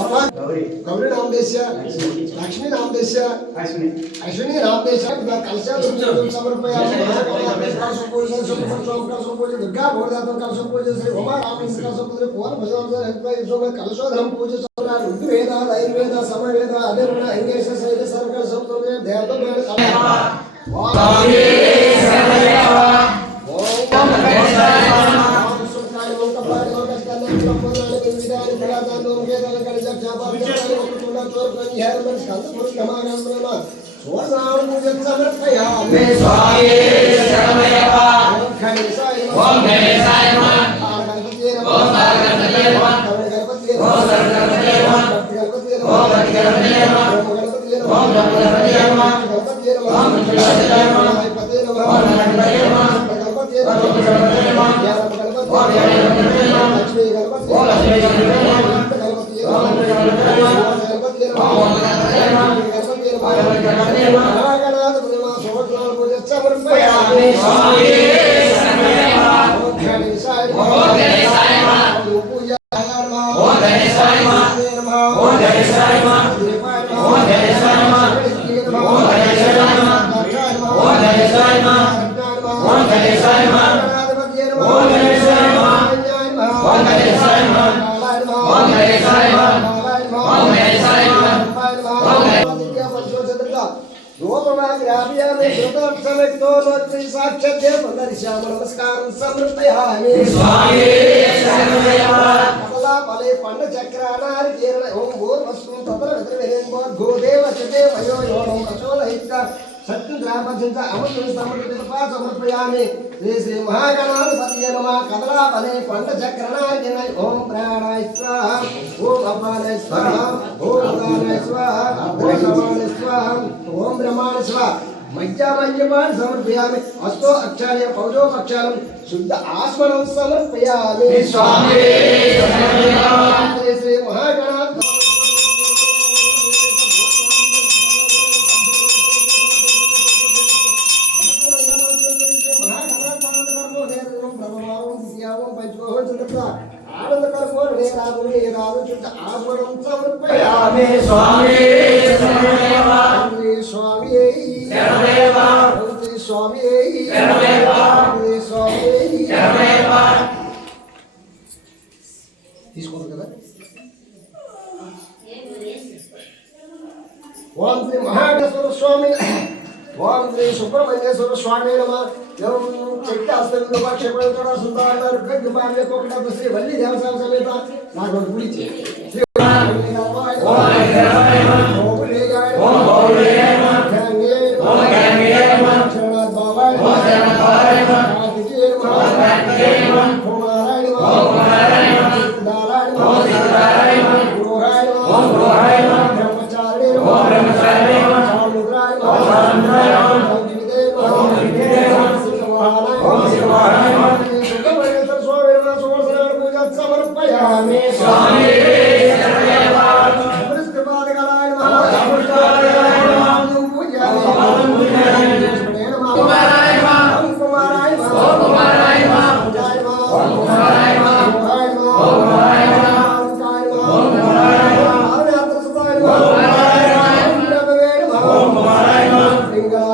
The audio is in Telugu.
गौरी नामदेश लक्ष्मी नामदेश अश्विनी नामदेश कलशा समर्पयामि दुर्गा भोजन कलश पूजा श्री उमा रामेश्वर कलश पूजा पूर्ण भजन कलशोधम पूजा ऋग्वेद आयुर्वेद समवेद अभिरुण अंगेश शैल सर्ग सप्तमे देवता नमस्कार समर्पयामि स्वामी फले पंड चक्रानार केरल ओम भूर वस्तु तत्र विद्रवेन गोदेव चते वयो योम कशोलहित सत्यद्रापजंत अमृत समर्पित पास समर्पयामि श्री श्री महागणाधिपतये नमः कदला फले पंड चक्रानार केरल ओम प्राणाय स्वाहा ओम अपानाय स्वाहा ओम उदानाय स्वाहा ओम समानाय स्वाहा ओम ब्रह्माणाय स्वाहा मज्जामज्जपान समर्पयामि अस्तो अक्षार्य पौजो पक्षालं शुद्ध आस्मनं समर्पयामि स्वामी श्री श्री महागणाधिपतये समर्पयामि स्वामी स्वामी स्वामी स्वामी తీసుకోదు కదా ఓం శ్రీ మహాగణేశ్వర స్వామి ఓం శ్రీ సుబ్రహ్మణ్యేశ్వర స్వామి నమః ఓం చెట్టు అస్తమిలో పక్షపేతర సుందర గంగమార్య కోకట శ్రీ వల్లి దేవసాల సమేత నాకు గుడిచి శ్రీ Ringa